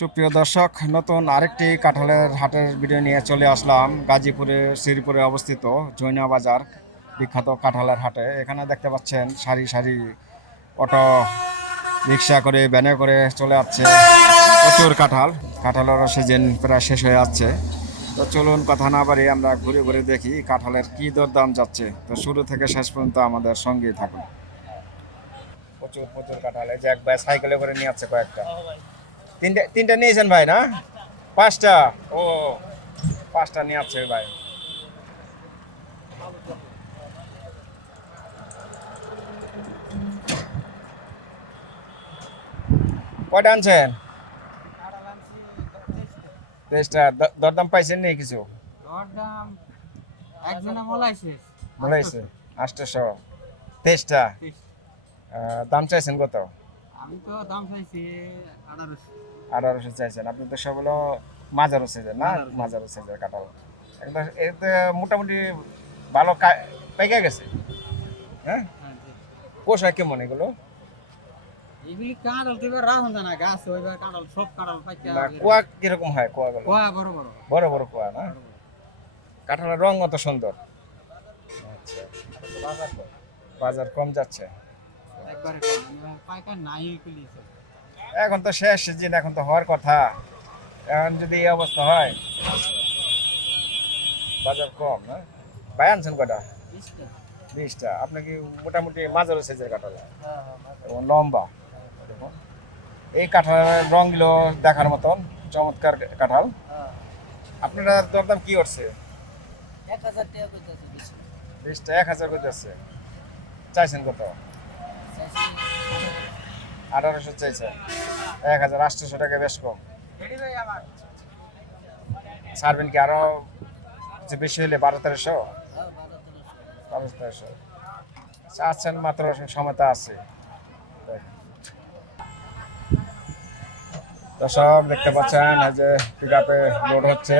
সুপ্রিয় দর্শক, নতুন আরেকটি কাঁঠালের হাটের ভিডিও নিয়ে চলে আসলাম গাজীপুরে শ্রীপুরে অবস্থিত জৈনা বাজার বিখ্যাত কাঁঠালের হাটে। এখানে দেখতে পাচ্ছেন সারি সারি অটো রিক্সা করে ভ্যানে করে চলে আসছে প্রচুর কাঁঠালের সিজন প্রায় শেষ হয়ে যাচ্ছে। তো চলুন কথা না বাড়ি আমরা ঘুরে ঘুরে দেখি কাঁঠালের কী দরদাম যাচ্ছে। তো শুরু থেকে শেষ পর্যন্ত আমাদের সঙ্গেই থাকুন। প্রচুর প্রচুর কাঁঠাল, এই যে এক ভাই সাইকেলে করে নিয়ে যাচ্ছে কয়েকটা। তিনটা নিয়েছেন ভাই না? পাঁচটা? ও, পাঁচটা নিয়ে আসছে ভাই। কয়টা আনছেন? 23টা। দরদাম পাইছেন নেই কিছু? বলাইছে 800। 23টা দাম চাইছেন কত? আমি তো দাম চাইছি 1800 চাইছেন। আপনি তো সব হলো মাঝারো সাইজের না? মাঝারো সাইজের কাঁঠাল একদম। এতে মোটামুটি ভালো পেকে গেছে। হ্যাঁ, কোষায় কেমন এগুলো? এগুলি কাঁঠাল তো এবার রাখুন না, গাছ ওইবার কাঁঠাল সব কাঁঠাল পাইছে। কোয়া কিরকম হয়? কোয়াগুলো কোয়া বড় বড় বড় বড় কোয়া না? কাঁঠালের রং অত সুন্দর। আচ্ছা, বাজার কম যাচ্ছে একবারে কম, পাইকার নাই কুলিছে। এখন তো শেষ সিজন, এখন তো হওয়ার কথা। এখন যদি এই অবস্থা হয় বাজার কম। না ভাই আনছেন কটা? 20টা। আপনি কি মোটামুটি মাঝারি সাইজের কাঁঠাল? লম্বা। এই কাঁঠালের রঙগুলো দেখার মতন চমৎকার কাঁঠাল। আপনারা দরদাম কি করছে? 1000 টাকা কইতাছি। 20টা 1000 করে যাচ্ছে। চাইছেন কত? 1800 চাইছেন। 1800 টাকা বেশ কম। ছাড়বেন কি আরো বেশি হলে? 1200-1300? 1200-1300 চাচ্ছেন মাত্র, সময়টা আছে। দর্শক দেখতে পাচ্ছেন এই যে পিক আপে লোড হচ্ছে।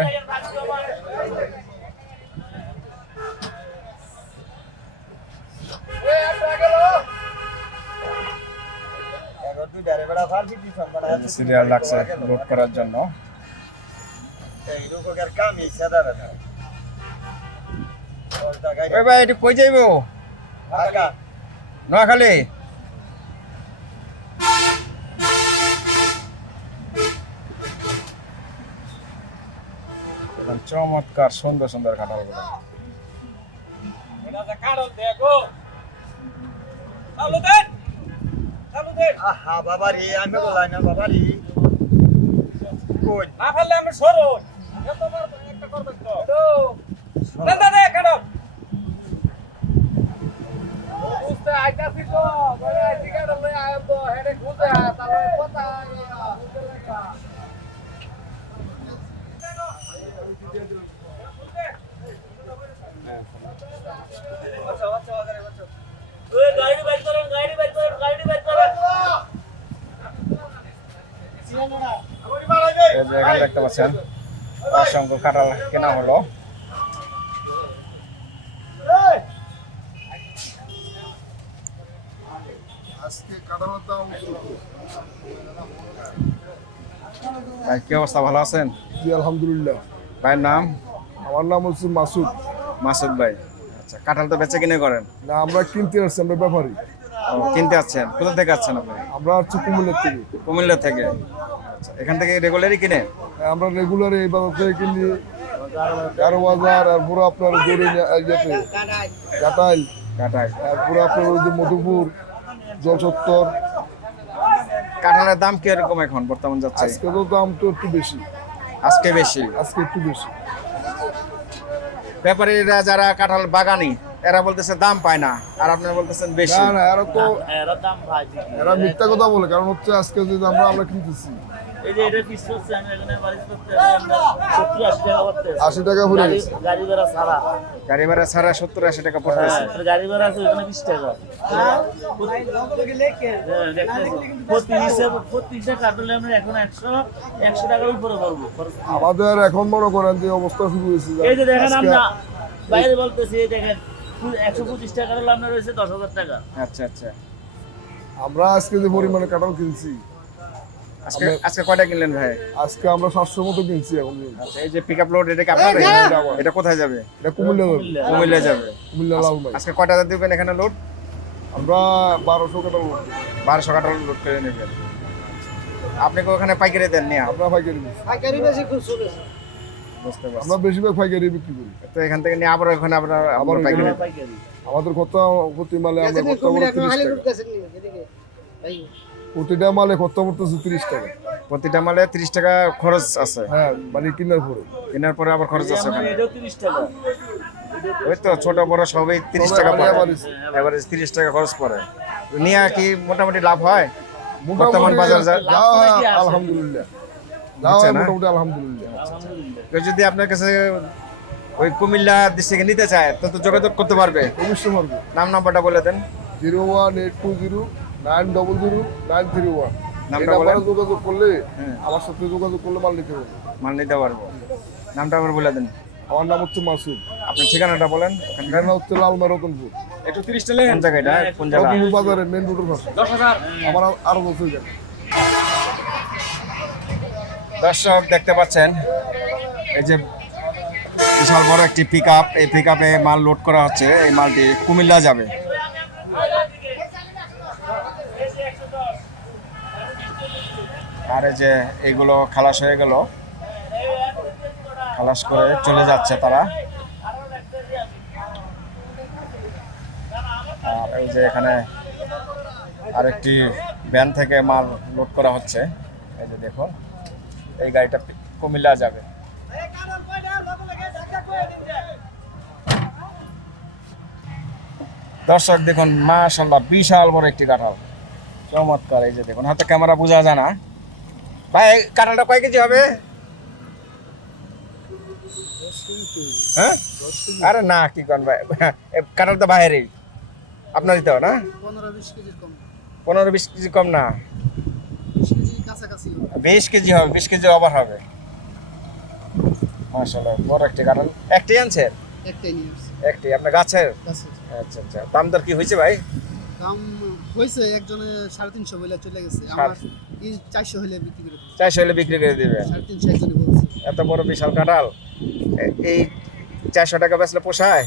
সিরিয়াল লাগছে লোড করার জন্য। ভাই এটা কই যাইব? নোয়াখালী। চমৎকার সুন্দর সুন্দর কাঁঠাল গুলো। বাবারি আমি বলাই না বাবারি কই না ফেললে আমি সরো একটা করবে তো দাদা দে কাটো বুঝতে আইতাছি তো বলে টিকা লই আয় তো হেডে খুঁজে তাহলে কথা বুঝতে লেখা আচ্ছা আচ্ছা আচ্ছা ওই গাড়ি বাইক করুন গাড়ি বাইক করুন এই যে এখানে দেখতে পাচ্ছেন অসংখ্য কাঁঠাল কেনা হলো। ভাই কি অবস্থা, ভালো আছেন? জি আলহামদুলিল্লাহ। ভাইয়ের নাম? আমার নাম হচ্ছে মাসুদ। মাসুদ ভাই। আচ্ছা, কাঁঠাল তো বেচে কিনে করেন? না, আমরা কিনতে আসছি, আমরা ব্যাপারী। কিনতে আসছেন? কোথা থেকে আসছেন আপনি? আমরা আসছি কুমিল্লা থেকে। কুমিল্লা থেকে। আচ্ছা, এখান থেকে রেগুলারই কিনে? আমরা রেগুলার এই বাজার থেকে কিনি। 11 বাজার আর পুরো আপনার গড়ে যেতে কাটাইল আর পুরো আপনার ওই যে মধুপুর জলচত্বর। কাঁঠালের দাম কি এরকম এখন বর্তমান যাচ্ছে? আজকে তো দাম তো একটু বেশি। আজকে বেশি? আজকে একটু বেশি। ব্যাপারীরা যারা কাঁঠাল বাগানি এরা বলতেছে দাম পায় না, আর আপনারা বলতেছেন বেশি। না না, এরা তো এরা মিথ্যা কথা বলে, কারণ হচ্ছে আজকে যদি আমরা কিনতেছি এই যে এটা পিস হচ্ছে আমি এখানে বাড়িতে করতে আমরা 70-80 টাকা করতে 80 টাকা ভরে গেছে। গাড়ি ভাড়া ছাড়া গাড়ি ভাড়া ছাড়া 70-80 টাকা পড়তেছে। গাড়ি ভাড়া আছে ওখানে 20 টাকা প্রতিটা কাটলে আমরা এখন 100 টাকার উপরে করবো আমাদের এখন মনে করেন যে অবস্থা শুরু হয়েছে এই যে দেখেন আজকে আমরা বাইরে বলতেছি এই দেখেন 125 টাকা হলে আপনার রয়েছে 10,000 টাকা। আচ্ছা আচ্ছা, আমরা আজকে যে পরিমাণে কাঁঠাল কিনছি, আজকে আজকে কয়টা কিনলেন ভাই? আজকে আমরা 700 মতো কিনছি এখন। আচ্ছা, এই যে পিকআপ লোড এটা কি আপনার? এটা কোথায় যাবে? এটা কুমিল্লা যাবে, কুমিল্লা যাবে। কুমিল্লা লালমাই। আজকে কয়টা দিবেন এখানে লোড? আমরা 1200 কাঁঠাল উঠবো। 1200 কাঁঠাল লোড করে নেবেন। আপনি কি ওখানে পাইকারি দেন নিয়ে? আমরা পাইকারি বেশি, বুঝতে পারছি। আমরা বেশিরভাগ পাইকারি বিক্রি করি। তো এখান থেকে নিয়ে আবার ওখানে আবার পাইকারি দেন। পাইকারি আমাদের প্রতি মালে আমরা খরচা করি 30 টাকা। প্রতিটা মালে খরচা পড়তেছে 30 টাকা। প্রতিটা মালে 30 টাকা খরচ আছে। হ্যাঁ, মানে কেনার পরে। কেনার পরে আবার খরচ আছে ওখানে। এটাও 30 টাকা। ওই তো ছোট বড় সবই 30 টাকা পড়ে। average। এভারেজ 30 টাকা খরচ পড়ে। নিয়ে কি মোটামুটি লাভ হয়? বর্তমান বাজার যা যা হয় আলহামদুলিল্লাহ, যা হচ্ছে হয় না? মোটামুটি আলহামদুলিল্লাহ। কেউ যদি আপনার কাছে ওই কুমিল্লা ডিস্ট্রিক্টে থেকে নিতে চায় তো যোগাযোগ করতে পারবে। অবশ্যই পারবে। নাম্বারটা বলে দেন। 01820931931 নামটা এটা বলেন। আমার যোগাযোগ করলে, হ্যাঁ। আমার সাথে যোগাযোগ করলে মাল নিতে পারবে। মাল নিতে পারবো। নামটা আবার বলে দেন। আমার নাম হচ্ছে মাসুদ, আপনার ঠিকানাটা বলেন। ঠিকানা হচ্ছে লালমা রতনপুর, একটু 30 টাকা কোন জায়গা এটা? কোন জায়গা? রতনপুর বাজারে মেন রোডের পাশে। আমার আরো বছর যাবে। দর্শক দেখতে পাচ্ছেন এই যে বিশাল বড় একটি পিকআপ, এই পিকআপে মাল লোড করা হচ্ছে। এই মালটি কুমিল্লা যাবে। আর এই যে এগুলো খালাস হয়ে গেল, খালাস করে চলে যাচ্ছে তারা। আর এই যে এখানে আরেকটি ভ্যান থেকে মাল লোড করা হচ্ছে। এই যে দেখুন, এই গাড়িটা কুমিল্লা যাবে। দর্শক দেখুন, মাশাআল্লাহ বিশাল বড় একটি কাঁঠাল, চমৎকার। এই যে দেখুন, হাতে ক্যামেরা বোঝা যায় না। ভাই এই কাঁঠালটা কয় কেজি হবে? হ্যাঁ, আরে না, কি করেন ভাই, এই কাঁঠাল তো বাইরেই আপনারই তো না? 15-20 কেজি কম না, 20 কেজি হবে, 20 কেজি ওভার হবে। মাশাআল্লাহ বড় একটি কাঁঠাল। একটি আনছেন? একটি আপনার গাছের? আচ্ছা আচ্ছা, দাম দর কি হয়েছে ভাই? দাম হয়েছে, একজনে 350 বলে চলে গেছে, আমার 400 হলে বিক্রি করে দেব। 400 হলে বিক্রি করে দিবেন? 350 একজনে বলছে। এত বড় বিশাল কাঁঠাল এই 400 টাকা বেচলে পোষায়?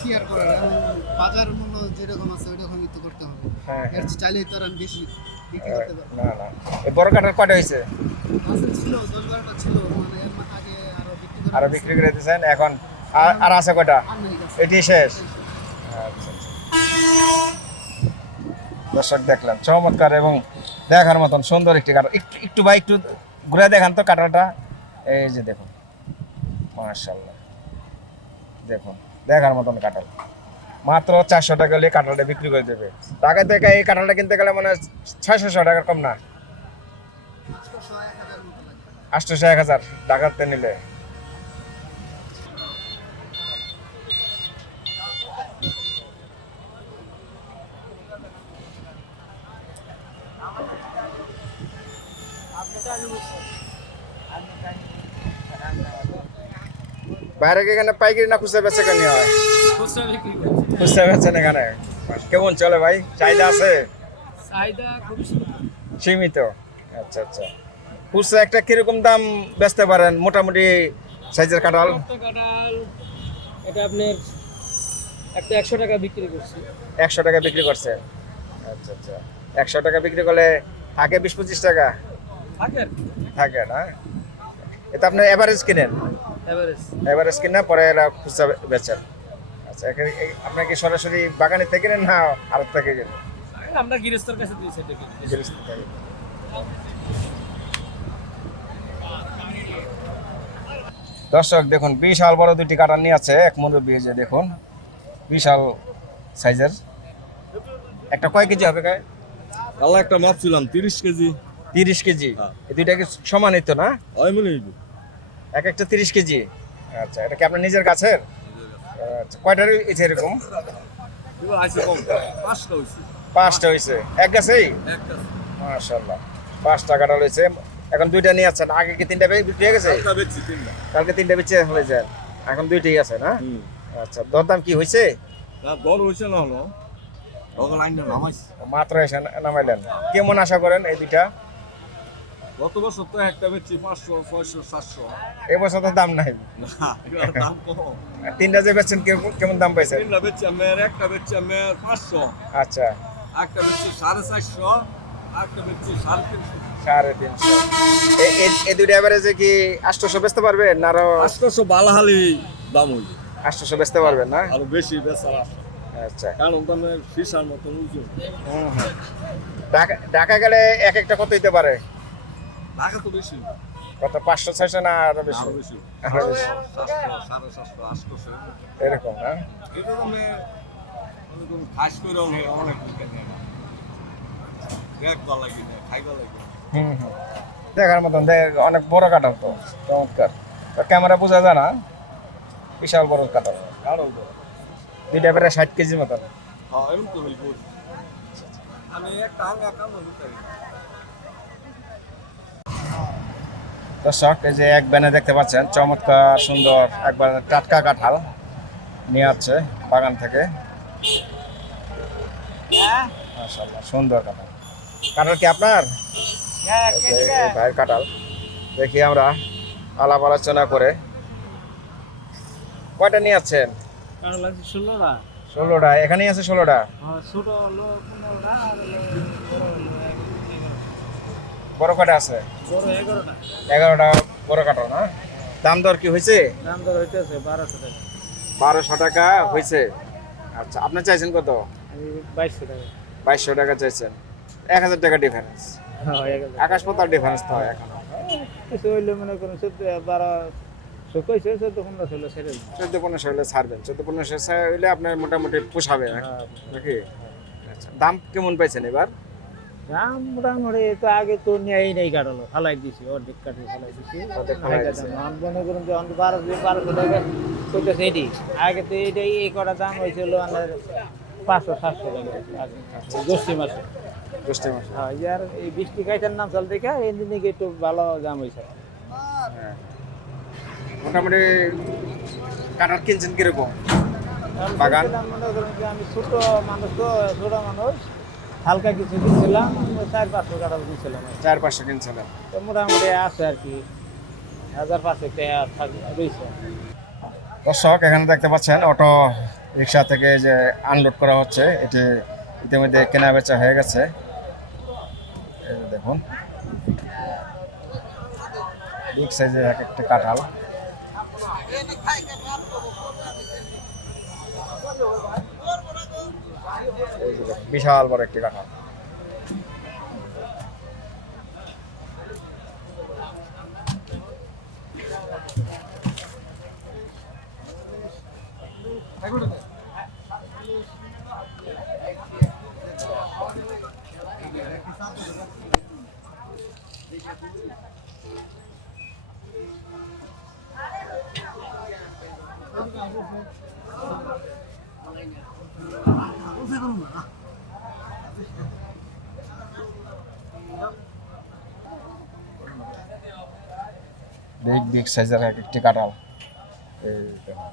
কি আর করার, এখন বাজার মূল্য যেরকম আছে ওইরকমই তো করতে হবে। হ্যাঁ, এর চেয়ে চাইলেই তো আর আমি বেশি বিক্রি করতে পারবো না না, এই বড় কাঁঠাল কয়টা হয়েছে? গাছের ছিল 10-12টা ছিল, মানে এর আগে আরো বিক্রি করে দিয়েছেন, এখন আর আছে কয়টা? আর নাই গাছ। এটি শেষ? আচ্ছা আচ্ছা। দর্শক দেখলাম চমৎকার এবং দেখার মতন সুন্দর একটি কাঁঠাল। একটু ভাই একটু ঘুরে দেখান তো কাঁঠালটা। এই যে দেখুন, মাশাআল্লাহ দেখুন, দেখার মতন কাঁঠাল। মাত্র 400 টাকা হলে কাঁঠালটা বিক্রি করে দেবে। ঢাকা থেকে এই কাঁঠালটা কিনতে গেলে মানে 600 টাকার কম না, 800-1000 মতো লাগে। 800-1000 ঢাকাতে নিলে। বাইরে কি এখানে পাইকারি না খুচরা বেচে কেন হয়? খুচরা বেচেন এখানে? কেমন চলে ভাই, চাহিদা আছে? সীমিত। আচ্ছা আচ্ছা, খুচরা একটা কিরকম দাম বেচতে পারেন মোটামুটি সাইজের কাঁঠাল? এটা আপনার একটা 100 টাকা বিক্রি করছি। 100 টাকা বিক্রি করছে? আচ্ছা আচ্ছা, 100 টাকা বিক্রি করলে থাকে 20-25 টাকা থাকে না? এটা আপনার এভারেজ কিনেন? এভারেজ কিনে পরে এরা খুচরা বেচেন? আচ্ছা, আপনার কি সরাসরি বাগানের থেকে কিনেন না আড়ত থেকে কিনেন? আমরা গৃহস্থর কাছে দুই সাইডে কিনি। গৃহস্থ থেকে। দর্শক দেখুন বিশাল বড় দুটি কাঁঠাল নিয়ে আছে এক মুরব্বী, এই যে দেখুন বিশাল সাইজের। একটা কয় কেজি হবে গায়ে? আল্লাহ একটা মাপ ছিলাম 30 কেজি 30 কেজি। হ্যাঁ। এই দুইটা কি সমানই তো না? হয় মনে হইব এক একটা 30 কেজি। আচ্ছা, এটা কি আপনার নিজের গাছের? আচ্ছা, কয়টা হয়েছে এরকম? এবার আইছে কম 5টা হইছে 5টা হয়েছে এক গাছেই? একটা মাশাআল্লাহ, 5টা কাঁঠাল হয়েছে। এখন দুইটা নিয়ে আছেন, আগে কি 3টা বিক্রি হয়ে গেছে? একটা বেচছি 3টা কালকে 3টা বেচে হয়ে যায়, এখন 2টাই আছে না? হুম আচ্ছা, দরদাম কি হয়েছে? না দর হইছে না হলো ওকে লাইনটা নামাইছে মাত্র এসে নামাইলেন। কেমন আশা করেন এই দুইটা? গত বছর তো একটা বেচছি 500 600 700 এবছর তো দাম নাই। না এবার দাম কম। আর 3টা যে বেচছেন কেমন দাম পাইছেন? 3টা বেচছি আমি একটা বেচছি আমি 500 আচ্ছা, একটা বেচছি 450 একটা বেচছি 350 350। এই দুইটা এভারেজে কি 800 বেচতে পারবেন না আরো? 800 বালাহালি দাম হইবে 800 বেচতে পারবেন না? আরো বেশি বেচার আশা আচ্ছা। কারণ দামে ফিসার মতন ওজন ঢাকা গেলে এক একটা কত হইতে পারে? টাকা তো বেশি কত, 500 600 না আরো বেশি? আরো বেশি আরো বেশি 700 750 800 এরকম না? এটা তো আমি ওরকম খাস করেও নেই অনেক লোকের নেই দেখবার লাগে না খাইবার লাগে না। হুম হুম, দেখার মতন অনেক বড় কাঁঠাল তো, চমৎকার। তো ক্যামেরা বোঝা যায় না, বিশাল বড় কাঁঠাল। কারণ তো দুইটা প্রায় 60 কেজির মতন। হ্যাঁ এরকম তো হইব আমি একটা আঙ্গা কাম দিতে দর্শক এই যে এক ব্যানে দেখতে পাচ্ছেন চমৎকার সুন্দর একবার টাটকা কাঁঠাল নিয়ে আসছে বাগান থেকে। মাশাআল্লাহ, সুন্দর কাঁঠাল। কাঁঠাল কি আপনার? এই যে এই ভাইয়ের কাঁঠাল। দেখি আমরা আলাপ আলোচনা করে। কয়টা নিয়ে আসছেন? কাঁঠাল আছে 16টা। 16টা। এখানেই আছে 16টা? হ্যাঁ, ছোট হলো 15টা আর বড় কয়টা আছে? বড় 11টা। 11টা বড় কাঁঠাল না? দাম দর কি হয়েছে? দাম দর হইতেছে 1200 টাকা। 1200 টাকা হয়েছে। আচ্ছা, আপনি চাইছেন কত? আমি 2200 টাকা। 2200 টাকা চাইছেন। 1000 টাকা ডিফারেন্স। হ্যাঁ, 1000 আকাশ পাতাল ডিফারেন্স তো হয় এখন। কিছু হইলে মনে করেন 1200 কইছে 14-15 হলো ছেড়ে দিন। 14-15 হলে ছাড়বেন। 14-15 হলে আপনার মোটামুটি পোষাবে হ্যাঁ। নাকি? আচ্ছা, দাম কেমন পাইছেন এবার? দাম মোটামুটি তো আগে তো নেই নেই কাটলো ফালাই দিছি, অর্ধেক কাটি ফালাই দিছি। অর্ধেক ফালাই দিছে। দাম মনে করুন যে 1200 টাকা কইতেছে এটি। আগে তো এইটাই এই কটা দাম হয়েছিল আমাদের 500-700 টাকা আগে জ্যৈষ্ঠী মাসে। জ্যৈষ্ঠ মাসে। হ্যাঁ, আর এই বৃষ্টি খাইতেন নাম চল দেখা এই দিনে একটু ভালো দাম হয়েছে। হ্যাঁ। মোটামুটি কাঁঠাল কিনছেন কিরকম? বাগান? মনে করেন যে আমি ছোট মানুষ তো, ছোট মানুষ হালকা কিছু কিনছিলাম, 400-500 টাকা কিনছিলাম। 400-500 কিনছিলেন। তো মোটামুটি আছে আর কি 1500 টাকা রয়েছে। দর্শক এখানে দেখতে পাচ্ছেন অটো রিক্সা থেকে যে আনলোড করা হচ্ছে, এটি ইতিমধ্যে কেনা বেচা হয়ে গেছে। এই যে দেখুন বিগ সাইজের এক একটা কাঁঠাল। এই যে দেখুন, বিশাল বড় একটি কাঁঠাল। বিগ বিগ সাইজের এক একটি কাঁঠাল। এই দেখুন।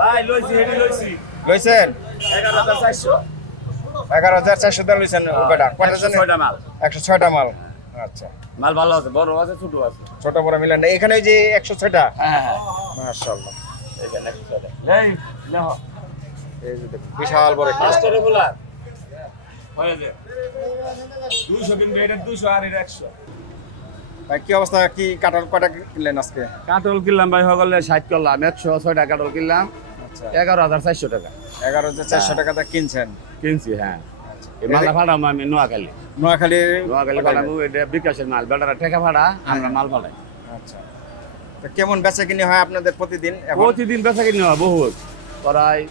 ভাই লইছি হেডি লইছি লইছেন? 11400 11,400 টাকা লইছেন কয়টা? কয়টা জানেন? 106টা মাল 106টা মাল। আচ্ছা, মাল ভালো আছে, বড় আছে, ছোট আছে। ছোট বড় মিলেন না? এখানে ওই যে 106টা। হ্যাঁ হ্যাঁ মাশাআল্লাহ, এখানে 106টা। এই নাও এই যে দেখুন বিশাল বড় একটা। মাস্টার রেগুলার হয়ে যায় 200 কিনবে, এটা 200 আর এটা 100। ভাই কি অবস্থা, কি কাঁঠাল কয়টা কিনলেন আজকে? কাটল কিনলাম ভাই সকলে 60 করলাম, 106 টাকা কাটল কিনলাম, আচ্ছা 11,400 টাকা 11,400 টাকাতে কিনছেন। কিনছি। হ্যাঁ, এই মালা ভাড়াম আমি নোয়াখালী নোয়াখালী ভাড়াবো, এটা বিকাশের মাল, বেটারা ঠেকা ভাড়া, আমরা মাল ভাড়াই। আচ্ছা, তো কেমন বেচা কিনে হয় আপনাদের প্রতিদিন এখন? প্রতিদিন বেচা কিনে হয় বহুত, প্রায়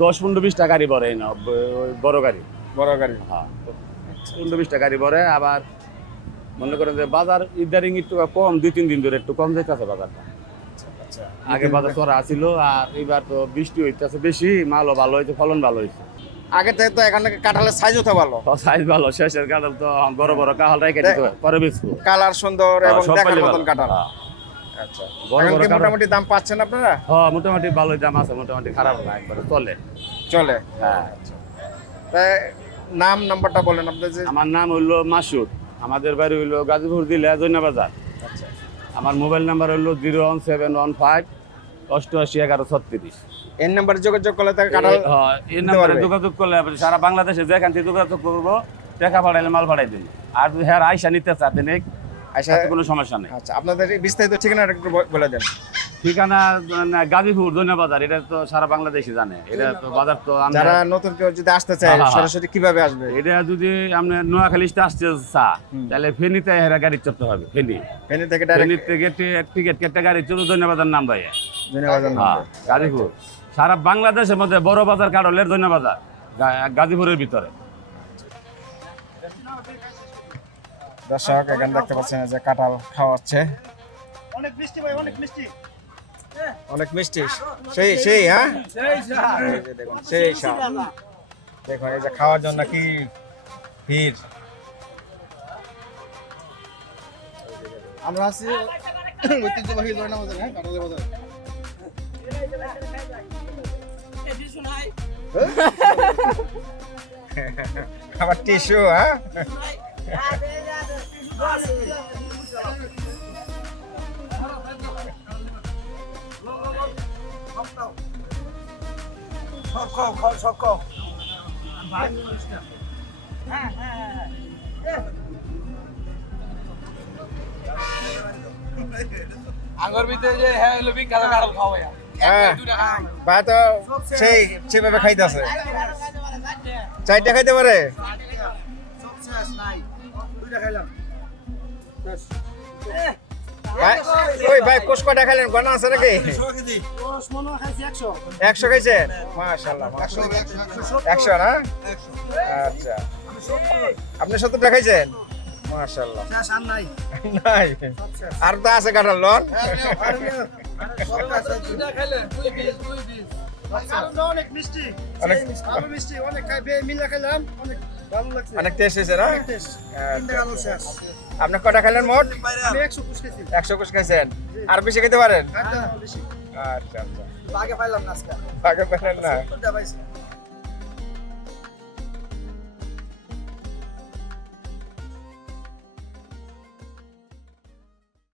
10-15-20 টাকা গাড়ি ভরে না, ওই বড় গাড়ি। বড় গাড়ি? হ্যাঁ, 15-20 টাকা গাড়ি ভরে। আবার মনে করেন যে বাজার ইদারিং একটু কম, 2-3 দিন ধরে একটু কম যাইতেছে বাজারটা। আচ্ছা, আগে বাজার চড়া ছিল, আর এবার তো বৃষ্টি হইতেছে বেশি, মালও ভালো হয়েছে, ফলন ভালো হয়েছে। আগে থেকে তো এখানে কাঁঠালের সাইজও তো ভালো, সাইজ ভালো, শেষের কাঁঠাল তো বড় বড় কাঁঠাল রেখে দিতে হয়, পরে বেচবো। কালার সুন্দর এবং সব দেখার পাইলে মতন ভালো। কাঁঠাল। হ্যাঁ। আচ্ছা, বড় এখন বড় কি কাঁঠাল। মোটামুটি দাম পাচ্ছেন আপনারা? হ্যাঁ, মোটামুটি ভালোই দাম আছে, মোটামুটি খারাপ না, একবারে চলে। চলে। হ্যাঁ, তাই নাম নাম্বারটা বলেন আপনাদের যে। আমার নাম হইলো মাসুদ, আমাদের বাড়ি হইলো গাজীপুর জেলা জৈনা বাজার। আচ্ছা, আমার মোবাইল নাম্বার হইলো 01715 88 11 36। এই নাম্বারে যোগাযোগ করলে তাকে কাঁঠাল এই নাম্বারে যোগাযোগ করলে সারা বাংলাদেশে যেখান থেকে যোগাযোগ করবো, টাকা পাঠাইলে মাল পাঠাই দিন। আর যদি হ্যাঁ আইসা নিতে চাতেন, আচ্ছা কোনো সমস্যা নেই। আচ্ছা, আপনাদের এই বিস্তারিত ঠিকানাটা একটু বলে দেন। ঠিকানা গাজীপুর জৈনা বাজার, এটা তো সারা বাংলাদেশে জানে। এটা তো বাজার তো যারা নতুন কেউ যদি আসতে চায় হ্যাঁ, হ্যাঁ। সরাসরি কিভাবে আসবে? এটা যদি আপনার নোয়াখালীতে আসতে চা, তাহলে ফেনীতে হেরা গাড়ি চড়তে হবে। ফেনী ফেনী থেকে ফেনী ডাইরেক্ট থেকে টিকিট কেটে গাড়ি চলে জৈনা বাজার নাম ভাই। জেনেবাজার হ্যাঁ, গাজীপুর সারা বাংলাদেশের মধ্যে বড় বাজার কাটলের জৈনা বাজার গাজীপুরের ভিতরে। দর্শক এখানে দেখতে পাচ্ছেন যে কাঁঠাল খাওয়াচ্ছে, অনেক মিষ্টি ভাই, অনেক মিষ্টি। অনেক মিষ্টি, সেই সেই হ্যাঁ এই যে দেখুন, সেই স্বাদ। দেখুন এই যে খাওয়ার জন্য কি ভিড়। আমরা আছি ঐতিহ্যবাহী জয়না বাজার, হ্যাঁ, কাঁঠালের বাজার। আবার টিস্যু, হ্যাঁ সব খাও, খাও, সব খাও। আগর ভিতরে যে হ্যাঁ হলো বিখ্যাত কাঁঠাল খাওয়া যায়। হ্যাঁ ভাই তো সেই সেভাবে খাইতেছে, 4টা খাইতে পারে। ভাই ওই ভাই কোষ কয়টা খাইলেন, গনা আছে নাকি? 100 খাইছেন? মাশাআল্লাহ, মাশাআল্লাহ। 100 না? আচ্ছা, আপনি 70টা খাইছেন? মাশাআল্লাহ। নাই, আর তো আছে কাঁঠাল লন। অনেক মিষ্টি, অনেক ভালো মিষ্টি, অনেক মিলা খেলাম, অনেক ভালো লাগছে। অনেক টেস্ট হয়েছে না? আচ্ছা। আপনি কটা খাইলেন মোট? আমি 100 কুশ খেয়েছি। 100 কোষ খাইছেন, আর বেশি খেতে পারেন? একদম বেশি। আচ্ছা আচ্ছা, আগে পাইলাম না আজকে। আগে পেলেন না? কোনটা পাইছি?